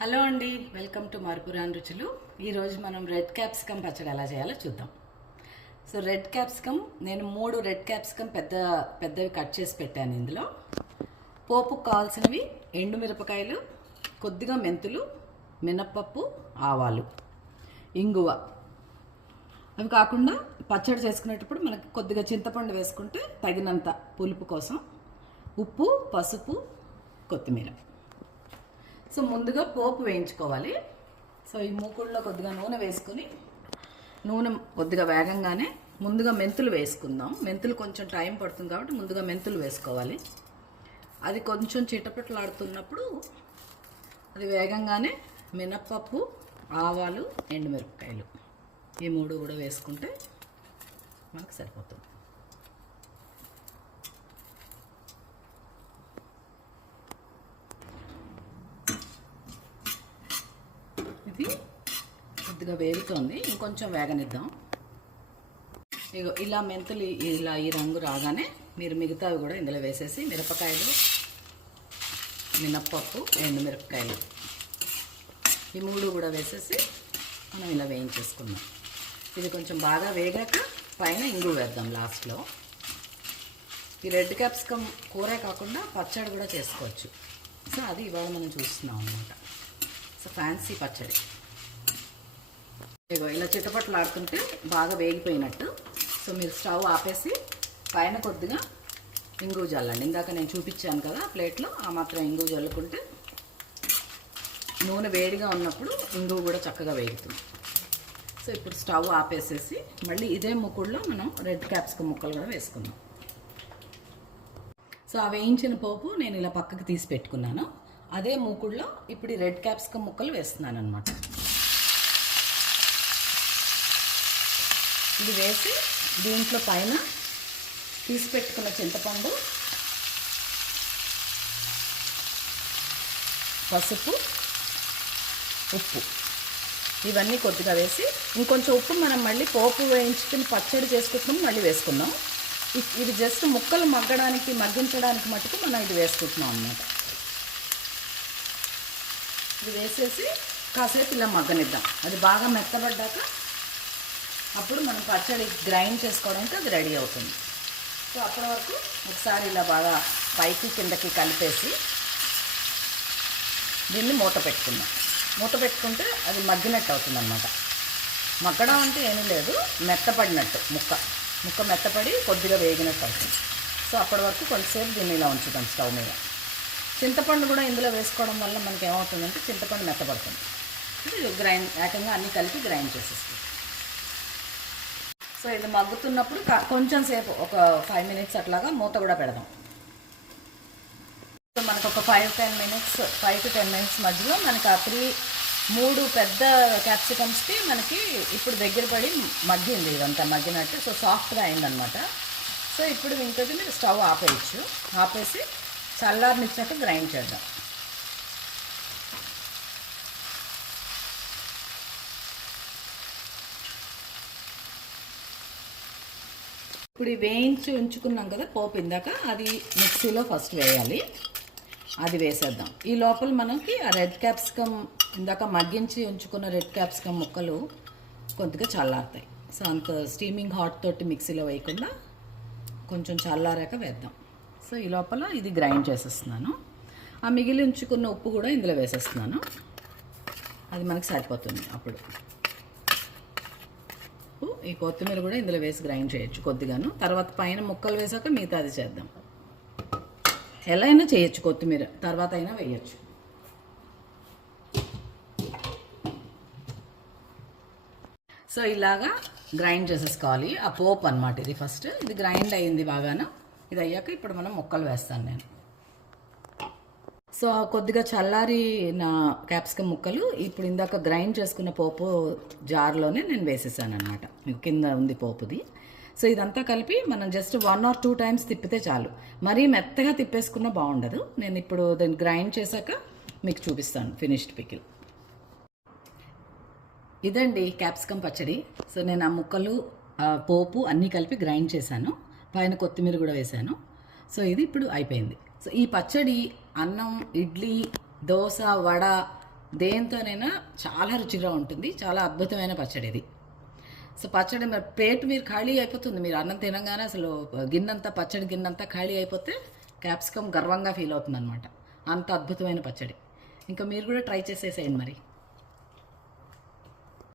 Hello అండి welcome to మార్పురాన్ రుచులు. ఈరోజు మనం రెడ్ క్యాప్సికమ్ పచ్చడి ఎలా చేయాలో చూద్దాం. సో రెడ్ క్యాప్సికమ్ నేను మూడు రెడ్ క్యాప్సికమ్ పెద్ద పెద్దవి కట్ చేసి పెట్టాను ఇందులో. పోపుకు కావాల్సినవి ఎండుమిరపకాయలు కొద్దిగా మెంతులు మినప్పప్పు ఆవాలు ఇంగువ. అవి కాకుండా పచ్చడి చేసుకునేటప్పుడు మనకి కొద్దిగా చింతపండు వేసుకుంటే తగినంత పులుపు కోసం ఉప్పు పసుపు కొత్తిమీర. సో ముందుగా పోపు వేయించుకోవాలి. సో ఈ మూకుడులో కొద్దిగా నూనె వేసుకుని నూనె కొద్దిగా వేగంగానే ముందుగా మెంతులు వేసుకుందాం. మెంతులు కొంచెం టైం పడుతుంది కాబట్టి ముందుగా మెంతులు వేసుకోవాలి. అది కొంచెం చిటపట్లాడుతున్నప్పుడు అది వేగంగానే మినప్పప్పు ఆవాలు ఎండుమిరపకాయలు ఈ మూడు కూడా వేసుకుంటే మనకు సరిపోతుంది. అనేది కొద్దిగా వేగుతోంది. ఇంకొంచెం వేగనిద్దాం. ఇగో ఇలా మెంతులు ఇలా ఈ రంగు రాగానే మీరు మిగతావి కూడా ఇందులో వేసేసి మిరపకాయలు మినప్పప్పు ఎండు మిరపకాయలు. ఈ మూడు కూడా వేసేసి మనం ఇలా వేయించేసుకుందాం. ఇది కొంచెం బాగా వేగాక పైన ఇంగు వేద్దాం లాస్ట్లో. ఈ రెడ్ క్యాప్సికమ్ కూరే కాకుండా పచ్చడి కూడా చేసుకోవచ్చు. సో అది ఇవాళ మనం చూస్తున్నాం అన్నమాట. ఫ్యాన్సీ పచ్చడి. ఇగో ఇలా చిట్టపట్లు ఆడుతుంటే బాగా వేగిపోయినట్టు. సో మీరు స్టవ్ ఆపేసి పైన కొద్దిగా ఇంగువ జల్లండి. ఇందాక నేను చూపించాను కదా ప్లేట్లో ఆ మాత్రం ఇంగువ జల్లుకుంటే నూనె వేడిగా ఉన్నప్పుడు ఇంగువ కూడా చక్కగా వేగుతుంది. సో ఇప్పుడు స్టవ్ ఆపేసేసి మళ్ళీ ఇదే ముక్కుడులో మనం రెడ్ క్యాప్సికమ్ ముక్కలు కూడా వేసుకుందాం. సో ఆ వేయించిన పోపు నేను ఇలా పక్కకి తీసి పెట్టుకున్నాను. అదే మూకుడులో ఇప్పుడు ఈ రెడ్ క్యాప్సికమ్ ముక్కలు వేస్తున్నాను అనమాట ఇది వేసి దీంట్లో పైన తీసి పెట్టుకున్న చింతపండు పసుపు ఉప్పు. ఇవన్నీ కొద్దిగా వేసి ఇంకొంచెం ఉప్పు మనం మళ్ళీ పోపు వేయించుకుని పచ్చడి చేసుకుంటున్నాం మళ్ళీ వేసుకుందాం. ఇ- ఇది జస్ట్ ముక్కలు మగ్గడానికి మగ్గించడానికి మటుకు మనం ఇది వేసుకుంటున్నాం అన్నమాట. ఇది వేసేసి కాసేపు ఇలా మగ్గనిద్దాం. అది బాగా మెత్తబడ్డాక అప్పుడు మనం పచ్చడి గ్రైండ్ చేసుకోవడానికి అది రెడీ అవుతుంది. సో అప్పటి వరకు ఒకసారి ఇలా బాగా పైకి కిందకి కలిపేసి దీన్ని మూత పెట్టుకుందాం. మూత పెట్టుకుంటే అది మగ్గినట్టు అవుతుంది అనమాట మగ్గడం అంటే ఏమీ లేదు మెత్తపడినట్టు ముక్క. ముక్క మెత్తపడి కొద్దిగా వేగినట్టు అవుతుంది. సో అప్పటి వరకు కొంతసేపు దీన్ని ఇలా ఉంచుదాం స్టవ్ మీద. చింతపండు కూడా ఇందులో వేసుకోవడం వల్ల మనకి ఏమవుతుందంటే చింతపండు మెత్తపడుతుంది. ఇది గ్రైండ్ ఏకంగా అన్నీ కలిపి గ్రైండ్ చేసేస్తుంది సో ఇది మగ్గుతున్నప్పుడు కొంచెం సేపు ఒక ఫైవ్ మినిట్స్ అట్లాగా మూత కూడా పెడదాం. సో మనకు ఒక five ten minutes five to ten minutes మధ్యలో మనకి ఆ త్రీ మూడు పెద్ద క్యాప్సికమ్స్కి మనకి ఇప్పుడు దగ్గర పడి మగ్గింది ఇదంతా మగ్గినట్టు. సో సాఫ్ట్గా అయిందనమాట సో ఇప్పుడు ఇంకొకటి మీరు స్టవ్ ఆపేయచ్చు. ఆపేసి చల్లారనిచ్చాక గ్రైండ్ చేద్దాం. ఇప్పుడు వేయించి ఉంచుకున్నాం కదా పోపు ఇందాక అది మిక్సీలో ఫస్ట్ వేయాలి. అది వేసేద్దాం. ఈ లోపల మనకి ఆ రెడ్ క్యాప్సికమ్ ఇందాక మగ్గించి ఉంచుకున్న రెడ్ క్యాప్సికమ్ ముక్కలు కొద్దిగా చల్లారుతాయి. సో అంత స్టీమింగ్ హాట్ తోటి మిక్సీలో వేయకుండా కొంచెం చల్లారాక వేద్దాం. సో ఈ లోపల ఇది గ్రైండ్ చేసేస్తున్నాను. ఆ మిగిలి ఉంచుకున్న ఉప్పు కూడా ఇందులో వేసేస్తున్నాను. అది మనకు సరిపోతుంది అప్పుడు. ఉప్పు, ఈ కొత్తిమీర కూడా ఇందులో వేసి గ్రైండ్ చేయొచ్చు కొద్దిగాను. తర్వాత పైన ముక్కలు వేసాక మిగతా అది చేద్దాం. ఎలా అయినా చేయొచ్చు కొత్తిమీర. తర్వాత అయినా వేయచ్చు. సో ఇలాగా గ్రైండ్ చేసేసుకోవాలి. ఆ పోప్ అనమాట ఇది ఫస్ట్. ఇది గ్రైండ్ అయింది బాగాను. ఇది అయ్యాక ఇప్పుడు మనం ముక్కలు వేస్తాను నేను. సో కొద్దిగా చల్లారి నా క్యాప్సికమ్ ముక్కలు ఇప్పుడు ఇందాక గ్రైండ్ చేసుకున్న పోపు జార్లోనే నేను వేసేసాను అనమాట కింద ఉంది పోపుది. సో ఇదంతా కలిపి మనం just one or two times తిప్పితే చాలు. మరీ మెత్తగా తిప్పేసుకున్న బాగుండదు. నేను ఇప్పుడు దాన్ని గ్రైండ్ చేశాక మీకు చూపిస్తాను ఫినిష్డ్ పికిల్. ఇదండి క్యాప్సికమ్ పచ్చడి. సో నేను ఆ ముక్కలు పోపు అన్నీ కలిపి గ్రైండ్ చేశాను. పైన కొత్తిమీర కూడా వేశాను. సో ఇది ఇప్పుడు అయిపోయింది. సో ఈ పచ్చడి అన్నం ఇడ్లీ దోశ వడ దేంతోనైనా చాలా రుచిగా ఉంటుంది. చాలా అద్భుతమైన పచ్చడి ఇది. సో పచ్చడి ప్లేట్ పేటు మీరు ఖాళీ అయిపోతుంది. మీరు అన్నం తినగానే అసలు గిన్నంతా పచ్చడి గిన్నంతా ఖాళీ అయిపోతే క్యాప్సికమ్ గర్వంగా ఫీల్ అవుతుంది అనమాట అంత అద్భుతమైన పచ్చడి. ఇంకా మీరు కూడా ట్రై చేసేసేయండి మరి.